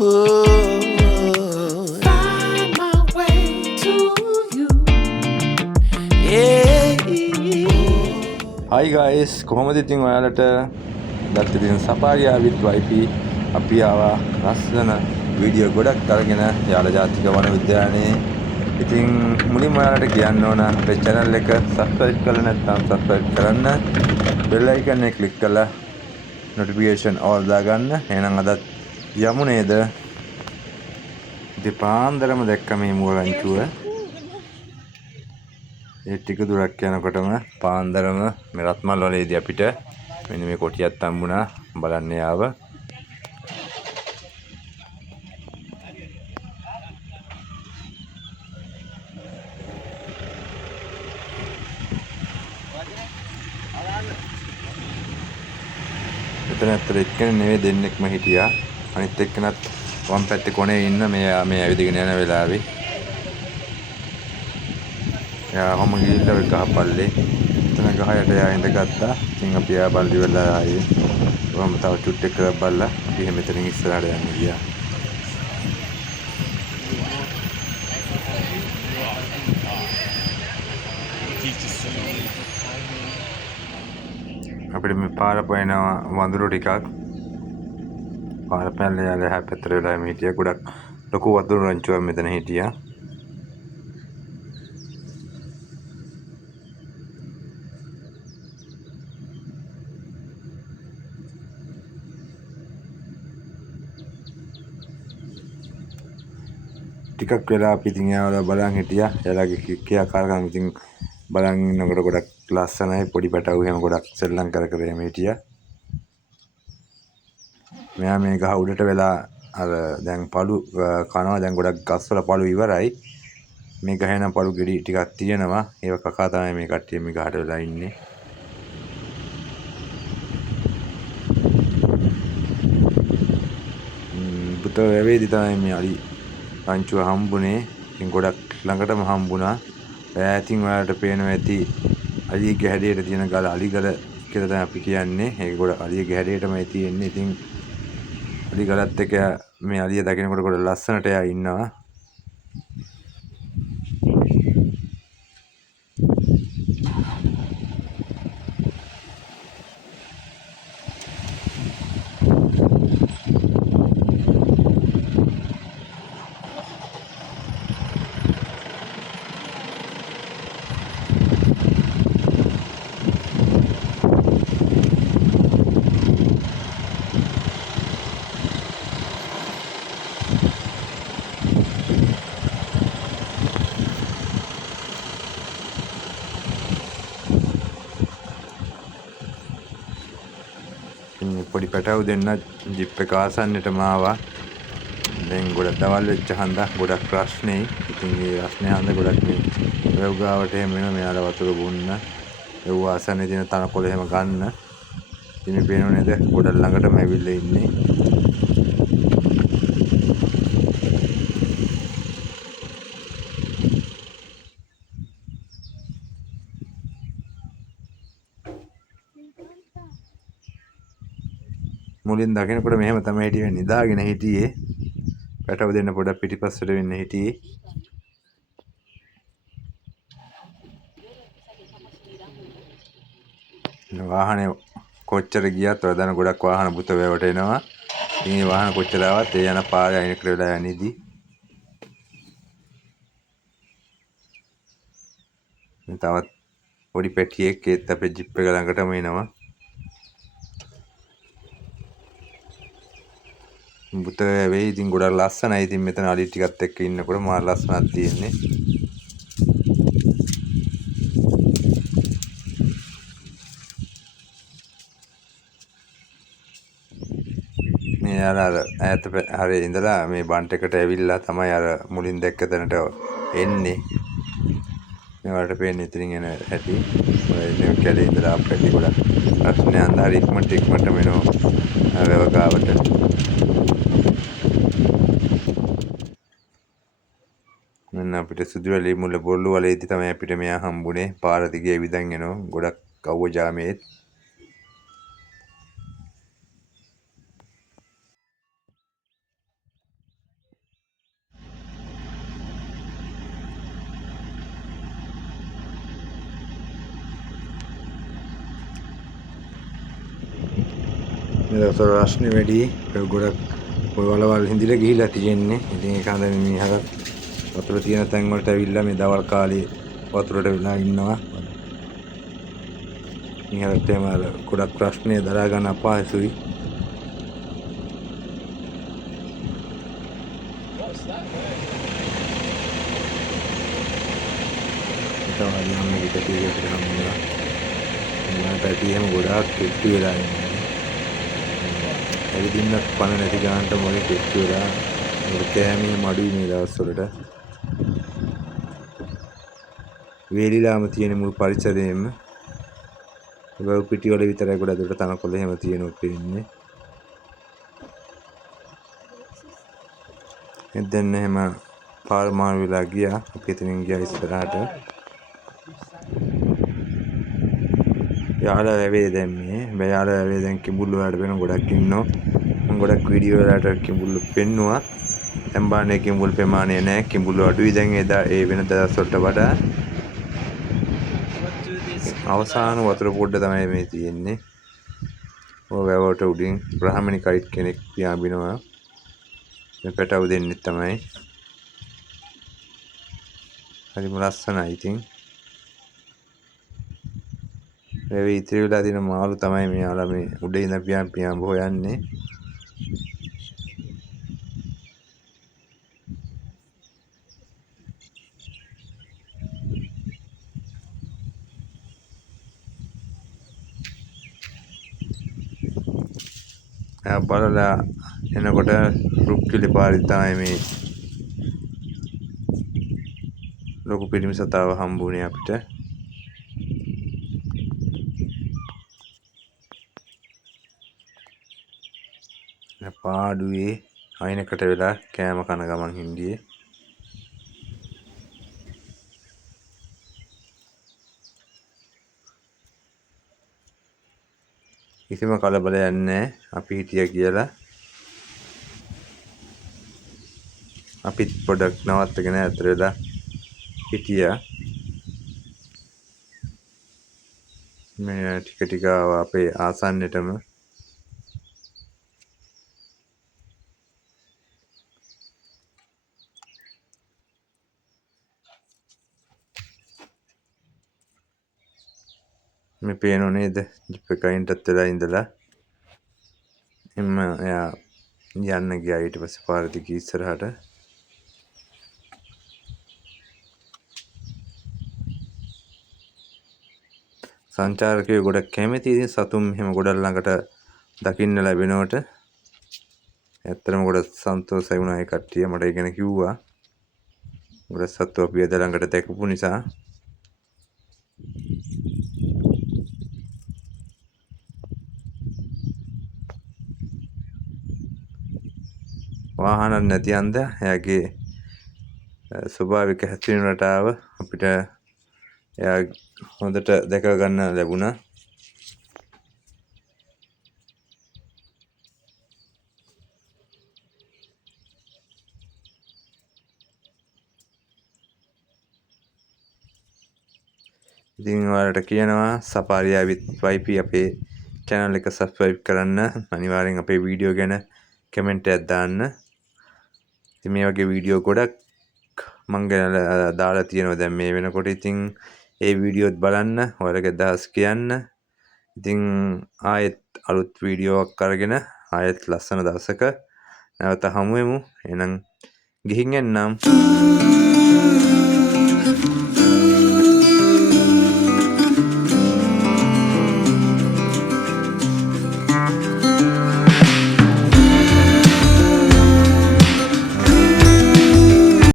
Find my way to you. Yeah. Hi guys, කොහොමද ඉතින් ඔයාලට දත් ඉතින් සෆාරි ආවිත් වයිෆි අපි ආවා ලස්සන වීඩියෝ ගොඩක් අරගෙන යාල ජාතික වන උද්‍යානයේ. ඉතින් මුලින්ම ඔයාලට කියන්න ඕන අපේ channel එක subscribe කරලා නැත්නම් subscribe කරන්න, bell icon එක click කරලා notification all දාගන්න. එහෙනම් අදත් යමු නේද? දෙපාන්දරම දැක්ක මේ මුවලංචුව. ඒ ටික දුරක් යනකොටම පාන්දරම මේ රත්මල් වලේදී අපිට මෙන්න මේ කොටියක් හම්බුණා. බලන්න යාව. මෙතන ඇත්තට එක්කෙනෙක් නෙවෙයි දෙන්නෙක්ම හිටියා. අනිත් එක්කෙනත් වම් පැත්තේ කොනේ ඉන්න මේ ඇවිදගෙන යන වෙලාවේ. එයා කොහොම ගිහිල්ලා ඔය ගහපල්ලේ එතන ගහ යට යා ඉඳගත්තා. ඉතින් අපි ආ බල්ලි වෙලා ආයේ වම් තව චුට්ටක් කරලා බලලා අපි එහෙම මෙතනින් ඉස්සරහට යන්න ගියා. අපිට මේ පාර පොයනවා වඳුරු ටිකක්. පාර පැනලා යාලා හැපැත්තට වෙලා මේ හිටියා. ගොඩක් ලොකු වඳුරු රංචුවක් මෙතන හිටියා. ටිකක් වෙලා අපි ඉතින් යාළුවා බලන් හිටියා. එයාලගේ ක්‍රියාකාරකම් ඉතින් බලන් ඉන්නකොට ගොඩක් ලස්සනයි. පොඩි පැටවු එහෙම ගොඩක් සෙල්ලම් කර කර එහෙම හිටියා. මෙයා මේ ගහ උඩට වෙලා අර දැන් පළු කනවා. දැන් ගොඩක් ගස්වල පළු ඉවරයි. මේ ගහේ නම් පළු ගෙඩි ටිකක් තියෙනවා. ඒව කකා තමයි මේ කට්ටිය මේ ගහට වෙලා ඉන්නේ. පුතෝ වෙවේදි තමයි මේ අලි රංචුව හම්බුනේ. ඉතින් ගොඩක් ළඟටම හම්බුණා. ඈතින් ඔයාලට පේනවා ඇති අලියගේ හැඩයට තියෙන ගල අලිගල කියලා තමයි අපි කියන්නේ. ඒක ගොඩ අලියගේ හැඩයටමයි තියෙන්නේ. ඉතින් අලි ගලත් එක්ක මේ අලිය දකිනකොට ගොඩ ලස්සනට එයා ඉන්නවා. පොඩි පැටවු දෙන්න ජිප් එක ආසන්නටම ආවා. දැන් ගොඩක් දවල් වෙච්ච හන්දා ගොඩක් ප්‍රශ්නේ. ඉතින් ඒ ප්‍රශ්නේ හන්දා ගොඩක් මේ වැව් ගාවට එහෙම වෙනවා. මෙයාලා වතුර බොන්න ඒව ආසන්නේ තියෙන තනකොළ එහෙම ගන්න. ඉතින් මේ පේනව නේද ගොඩක් ළඟටම ඇවිල්ලා ඉන්නේ. මුලින් දකිනකොට මෙහෙම තමයි හිටියේ. නිදාගෙන හිටියේ. පැටව දෙන්න පොඩක් පිටිපස්සට වෙන්න හිටියේ. වාහනේ කොච්චර ගියත් ඔය දන ගොඩක් වාහන බුත වැවට එනවා. ඉතින් මේ වාහන කොච්චර ආවත් ඒ යන පාරේ අයිනකට වෙලා යන්නේදී. තවත් පොඩි පැටියෙක් ඒත් අපේ ජිප් එක ළඟටම එනවා. බුත වෙයි ඉතින් ගොඩක් ලස්සනයි. ඉතින් මෙතන අලි ටිකත් එක්ක ඉන්නකොට මාර ලස්සනක් තියෙන්නේ. මේ අර ඈත හරි ඉඳලා මේ බන්ට් එකට ඇවිල්ලා තමයි අර මුලින් දැක්ක තැනට එන්නේ. මේවට පේන්නේ ඉතින් එන හැටි. ඔය කැලේ ඉඳලා අපිට ගොඩක් ප්‍රශ්නේ අන්දා හරි ඉක්මනට මෙනෝ වැව ගාවට. මෙන්න අපිට සුදුවලේ මුල බොල්ලු වලේදී තමයි අපිට මෙයා හම්බුනේ. පාර දිගේ විදන් එනවා. ගොඩක් කව්ව ජාමේත්. මේ දවස්වල රස්නේ වැඩි. ඒක ගොඩක් ඔය වලවල් හිඳිලා ගිහිලා තියෙන්නේ. ඉතින් ඒක හන්ද මිනිහරත් වතුර තියෙන තැන් වලට ඇවිල්ලා මේ දවල් කාලේ වතුරට වෙලා ඉන්නවා. මිනිහරත් එහෙම අර ගොඩක් ප්‍රශ්නේ දරා ගන්න අපහසුයි. තමයි නම් මේක ටිකකට හම්බුණා. මම පැටියෙම ගොඩාක් කිට්ටු වෙලා ඉන්නේ. ඇවිදින්නත් පණ නැති ගානට මොලේ කිට්ටු වෙලා ඒක කෑමේ මඩුයි මේ දවස්වලට. වේලිලාම තියෙන මුළු පරිසරයෙම. ඒ පිටි වල විතරයි ගොඩ දුරට තනකොළ එහෙම තියෙනවා පේන්නේ. එදෙන්න එහෙම පාර මාරු වෙලා ගියා. අපි එතනින් ගියා ඉස්සරහට. යාළ වැවේ දැන් මේ යාළ වැවේ දැන් කිඹුල්ල වලට වෙන ගොඩක් ඉන්නවා. මම ගොඩක් වීඩියෝ වලට කිඹුල්ල පෙන්නුවා. දැන් බාන්නේ කිඹුල් ප්‍රමාණය නැහැ. කිඹුල්ල අඩුයි දැන් එදා ඒ වෙන දවස් වලට වඩා. අවසාන වතුර පොඩ්ඩ තමයි මේ තියෙන්නේ. ඔය වැවට උඩින් බ්‍රාහ්මණික අයිත් කෙනෙක් පියාඹිනවා. මේ පැටව දෙන්නේ තමයි. හරිම ලස්සනයි ඉතින්. වැවේ ඉතිරි වෙලා තියෙන මාළු තමයි මෙයාලා මේ උඩ ඉඳන් පියාඹ හොයන්නේ. බලලා එනකොට රුක්කිලි පාරේ තමයි මේ ලොකු පිරිමි සතාව හම්බුනේ අපිට. පාඩුවේ අයිනකට වෙලා කෑම කන ගමන් හින්දියේ. කිසිම කලබලයක් නැහැ. අපි හිටියා කියලා. අපිත් පොඩක් නවත්තගෙන ඇතර වෙලා හිටියා. මේ ටික අපේ ආසන්නෙටම මේ පේනෝ නේද? ජිප් එක අයින්ටත් වෙලා ඉඳලා එම්ම එයා යන්න ගියා ඊට පස්සේ පාර දිගේ ඉස්සරහට. සංචාරකයෝ ගොඩක් කැමති. ඉතින් සතුන් මෙහෙම ගොඩක් ළඟට දකින්න ලැබෙනවට ඇත්තටම ගොඩක් සන්තෝෂයි වුණා ඒ කට්ටිය මට ඒ ගැන කිව්වා. ගොඩක් සත්තු අපි අද ළඟට දැකපු නිසා. වාහන නැති අන්ද එයාගේ ස්වභාවික හැසිරීම රටාව අපිට එයා හොඳට දැක ගන්න ලැබුණා. ඉතින් ඔයාලට කියනවා සපාරියා විත් YP අපේ channel එක subscribe කරන්න. අනිවාර්යෙන් අපේ වීඩියෝ ගැන කමෙන්ට් එකක් දාන්න. ඉතින් මේ වගේ වීඩියෝ ගොඩක් මං ගැන දාලා තියෙනවා දැන් මේ වෙනකොට. ඉතින් ඒ වීඩියෝත් බලන්න, ඔයාලගේ අදහස් කියන්න. ඉතින් ආයෙත් අලුත් වීඩියෝවක් අරගෙන ආයෙත් ලස්සන දවසක නැවත හමු වෙමු. එහෙනම් ගිහින් එන්නම්.